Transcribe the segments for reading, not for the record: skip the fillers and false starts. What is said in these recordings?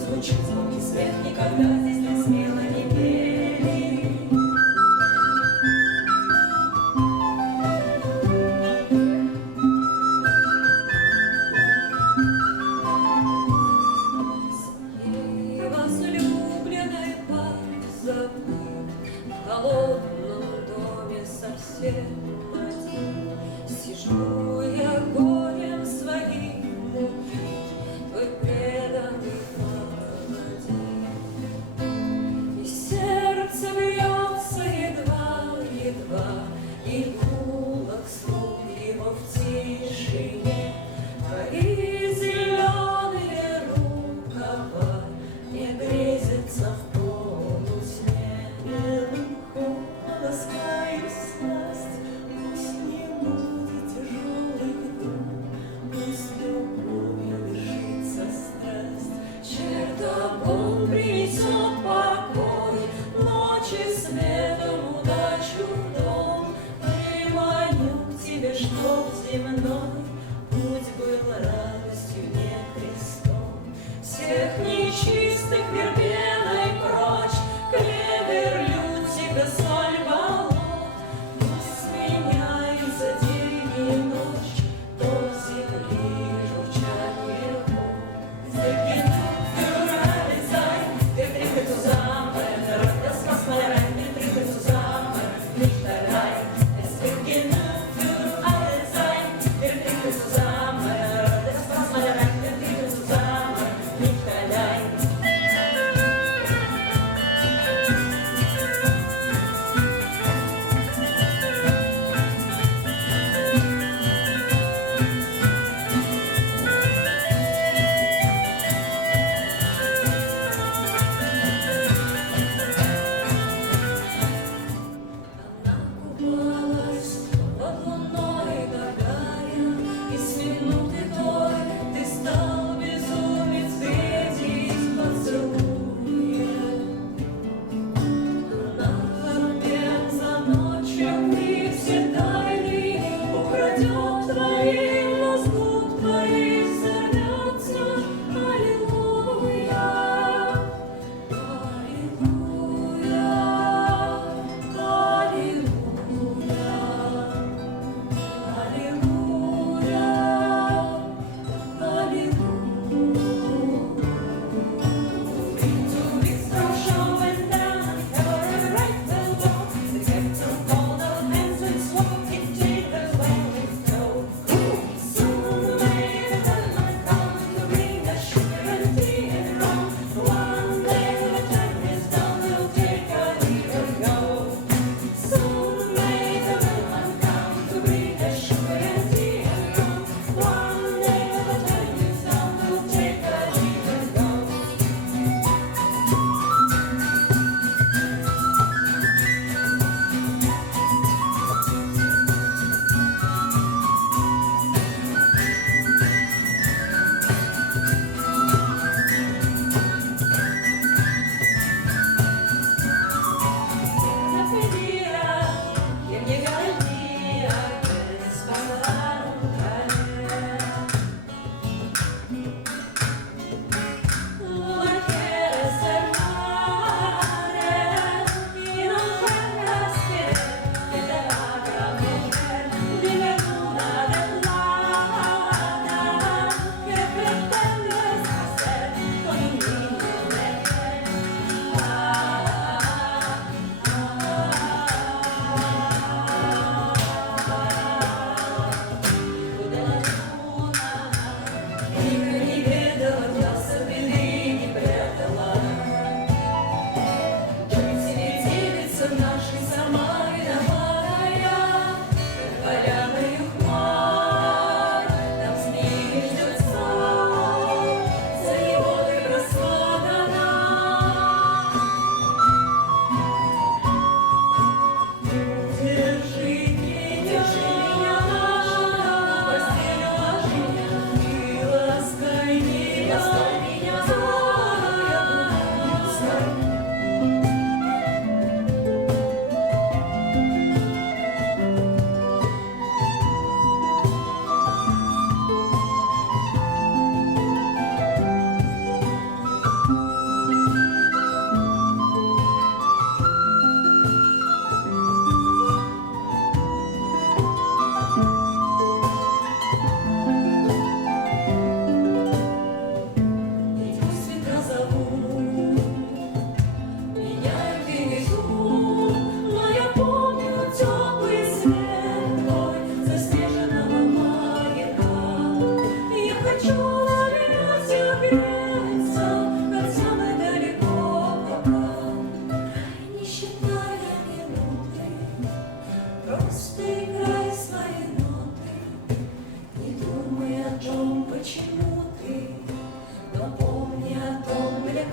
звучит звонкий смех, никогда здесь так смело не пели. Своей возлюбленной позабыл, в холодном доме совсем один. Сижу я горем своим убит, твой преданный паладин. И сердце бьется едва-едва, и гулок слух его в тишине. Твои зеленые рукава не грезятся в полусне. Ласкаю страсть, пусть не будет тяжелых дум, пусть любовью вершится страсть. Чертов он принесет покой, ночи светом удачу в дом. Приманю к тебе, чтоб земной путь был радостью, не крестом. Всех нечистых вербеной прочь, клевер лют тебя соль болот. Пусть сменяются день и ночь, то в земле журчание вод. Закинул февраль sein, wir trinken zusammen, das was mal rein, wir trinken zusammen, nicht allein. Es wird genug für alle sein, wir trinken zusammen, das was mal rein, wir trinken zusammen, nicht allein.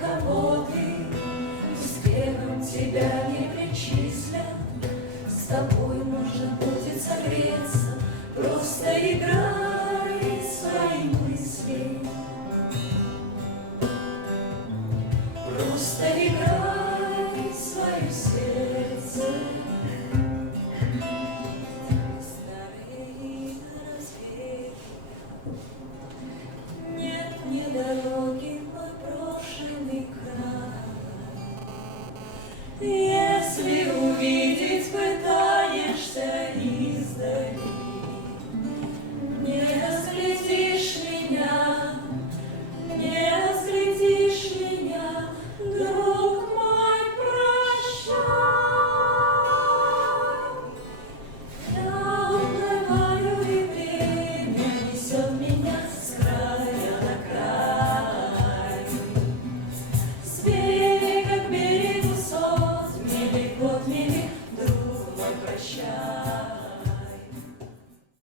кого ты, успехом тебя не причислят. С тобой можно будет согреться, просто играй свои мысли. Просто играй свое сердце. Старые разбеги, нет ни дороги.